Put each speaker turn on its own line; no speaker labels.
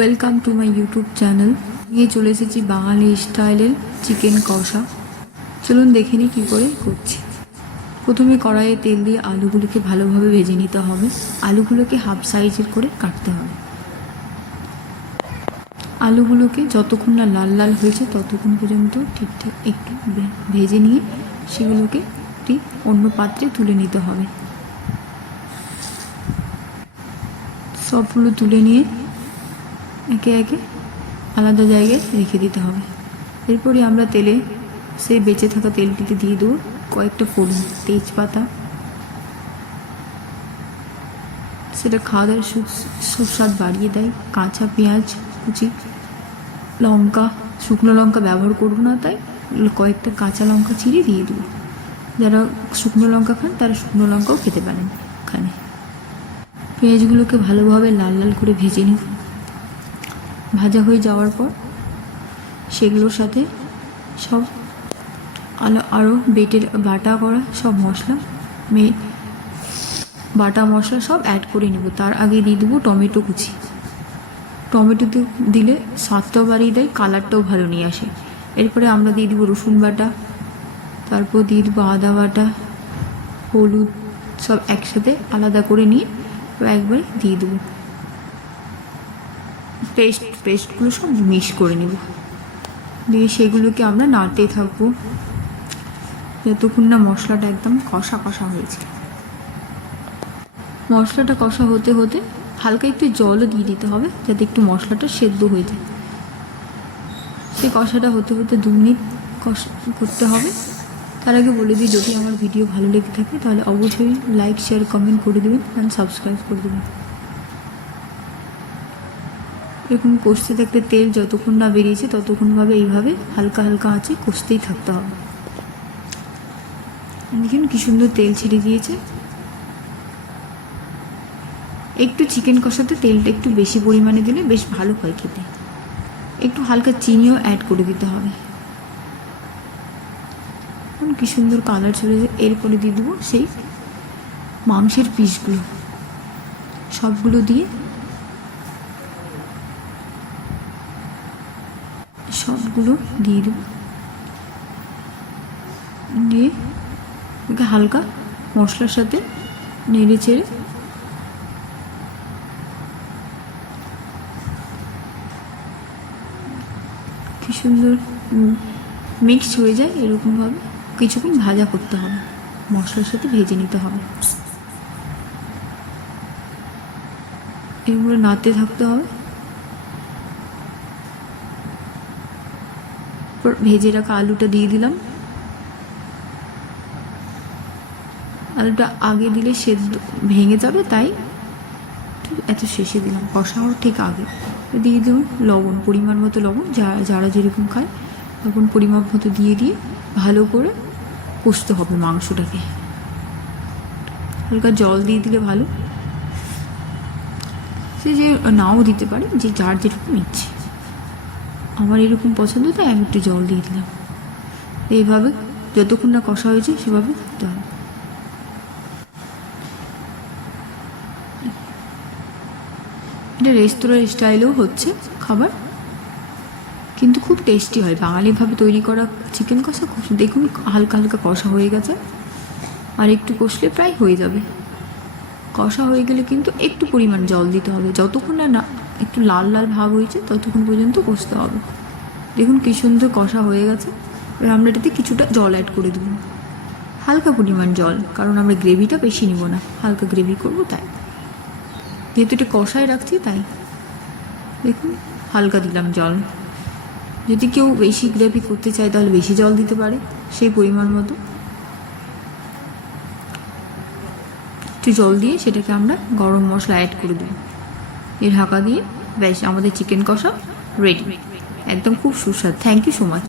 Welcome to my YouTube channel নিয়ে চলে এসেছি বাঙালি স্টাইলের চিকেন কষা। চলুন দেখে নিই কী করে করছি। প্রথমে কড়াইয়ে তেল দিয়ে আলুগুলোকে ভালোভাবে ভেজে নিতে হবে। আলুগুলোকে হাফ সাইজের করে কাটতে হবে। আলুগুলোকে যতক্ষণ না লাল লাল হয়েছে ততক্ষণ পর্যন্ত ঠিকঠাক একটু ভেজে নিয়ে সেগুলোকে একটি অন্য পাত্রে তুলে নিতে হবে। সবগুলো তুলে নিয়ে একে একে আলাদা জায়গায় রেখে দিতে হবে। এরপরে আমরা তেলে সেই বেঁচে থাকা তেলটিতে দিয়ে দেবো কয়েকটা ফোড়ন, তেজপাতা। সেটা খাওয়া দাওয়ার সুস্বাদ বাড়িয়ে দেয়। কাঁচা পেঁয়াজ, কুচি, লঙ্কা, শুকনো লঙ্কা ব্যবহার করব না, তাই কয়েকটা কাঁচা লঙ্কা চিড়ে দিয়ে দেবো। যারা শুকনো লঙ্কা খান, তারা শুকনো লঙ্কাও খেতে পারেন এখানে। পেঁয়াজগুলোকে ভালোভাবে লাল লাল করে ভেজে নিন। ভাজা হয়ে যাওয়ার পর সেগুলোর সাথে সব আলো আরও বেটের বাটা করা সব মশলা, মে বাটা মশলা সব অ্যাড করে নেব। তার আগে দিয়ে দেবো টমেটো কুচি। টমেটো দিলে স্বাদটাও বাড়িয়ে দেয় কালারটাও ভালো নিয়ে আসে। এরপরে আমরা দিয়ে দেবো রসুন বাটা, তারপর দিয়ে দেবো আদা বাটা, হলুদ সব একসাথে আলাদা করে নিয়ে একবারে দিয়ে দেবো। পেস্ট পেস্টগুলো সব মিক্স করে নেব। দিয়ে সেগুলোকে আমরা নাড়তে থাকব। যতক্ষণ না মশলাটা একদম কষা কষা হয়েছে। মশলাটা কষা হতে হতে হালকা একটু জলও দিয়ে দিতে হবে, যাতে একটু মশলাটা সেদ্ধ হয়ে যায়। সেই কষাটা হতে হতে দু মিনিট কষা, করতে হবে। তার আগে বলে দিই, যদি আমার ভিডিও ভালো লেগে থাকে, তাহলে অবশ্যই লাইক শেয়ার কমেন্ট করে দেবেন অ্যান্ড সাবস্ক্রাইব করে দেবেন। এরকম কষতে থাকতে তেল যতক্ষণ না বেরিয়েছে ততক্ষণভাবে এইভাবে হালকা হালকা আঁচে কষতেই থাকতে হবে। দেখুন কী সুন্দর তেল ছেড়ে দিয়েছে একটু চিকেন কষাতে তেলটা একটু বেশি পরিমাণে দিলে বেশ ভালো হয় খেতে। একটু হালকা চিনিও অ্যাড করে দিতে হবে। কি সুন্দর কালার চলে এরপরে দিয়ে দেবো সেই মাংসের পিসগুলো সবগুলো দিয়ে সবগুলো দিয়ে দেবো। দিয়ে ওকে হালকা মশলার সাথে নেড়ে চেড়ে কি সুন্দর মিক্স হয়ে যায় এরকমভাবে। কিছুক্ষণ ভাজা করতে হবে। মশলার সাথে ভেজে নিতে হবে। এগুলো নাড়তে থাকতে হবে। এরপর ভেজে রাখা আলুটা দিয়ে দিলাম। আলুটা আগে দিলে সেদ্ধ ভেঙে যাবে, তাই এত শেষে দিলাম। কষা হওয়ার ঠিক আগে। দিয়ে দেবো লবণ, পরিমাণ মতো লবণ। যারা যারা যেরকম খায় তখন পরিমাপ মতো দিয়ে দিয়ে ভালো করে কষতে হবে মাংসটাকে। হালকা জল দিয়ে দিলে ভালো। সে যে নাও দিতে পারে, যে যার যেরকম ইচ্ছে। আমার এরকম পছন্দ, তাই আমি একটু জল দিয়ে দিলাম। এইভাবে যতক্ষণ না কষা হয়েছে, সেভাবে করতে হবে। এটা রেস্তোরাঁর স্টাইলেও হচ্ছে খাবার, কিন্তু খুব টেস্টি হয়। বাঙালিভাবে তৈরি করা চিকেন কষা খুব দেখুন, হালকা হালকা কষা হয়ে গেছে। আর একটু কষলে প্রায় হয়ে যাবে। কষা হয়ে গেলে কিন্তু একটু পরিমাণ জল দিতে হবে। যতক্ষণ না একটু লাল লাল ভাব হয়েছে, ততক্ষণ পর্যন্ত কষতে হবে। দেখুন কি সুন্দর কষা হয়ে গেছে। এবার আমরা এটাতে কিছুটা জল অ্যাড করে দেবো। হালকা পরিমাণ জল, কারণ আমরা গ্রেভিটা বেশি নিব না। হালকা গ্রেভি করব তাই। যেহেতু এটা কষায় রাখছি তাই। দেখুন, হালকা দিলাম জল। যদি কেউ বেশি গ্রেভি করতে চায় তাহলে বেশি জল দিতে পারে, সেই পরিমাণ মতো। একটু জল দিয়ে সেটাকে আমরা গরম মশলা অ্যাড করে দিই এর ঢাকা দিয়ে ব্যাস আমাদের চিকেন কষা রেডি একদম খুব সুস্বাদু। Thank you so much